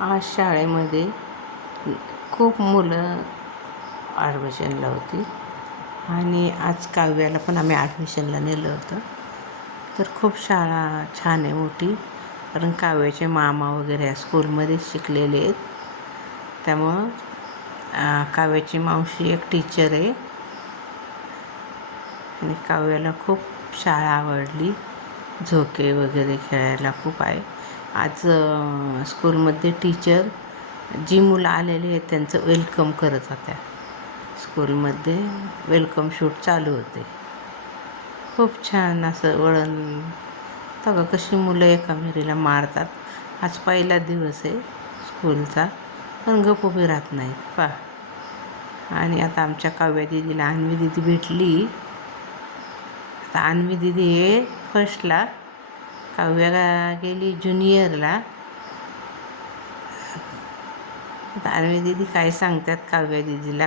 आज शाळेमध्ये खूप मुलं ॲडमिशनला होती. आणि आज काव्याला पण आम्ही ॲडमिशनला नेलं होतं. तर खूप शाळा छान आहे मोठी. कारण काव्याचे मामा वगैरे या स्कूलमध्येच शिकलेले आहेत. त्यामुळं काव्याची मावशी एक टीचर आहे. आणि काव्याला खूप शाळा आवडली. झोके वगैरे खेळायला खूप आहे. आज स्कूलमध्ये टीचर जी मुलं आलेली आहेत त्यांचं वेलकम करत होत्या. स्कूलमध्ये वेलकम शूट चालू होते. खूप छान असं वळण. बघा कशी मुलं एकामेरीला मारतात. आज पहिला दिवस आहे स्कूलचा. पण गप उभी राहत नाही पा आणि आता आमच्या काव्या दिदीला अन्वी दिदी भेटली. आता अन्वी दिदी हे फर्स्टला काव्या गेली ज्युनियरला. आता दीदी दिदी काय सांगतात? काव्या दिदीला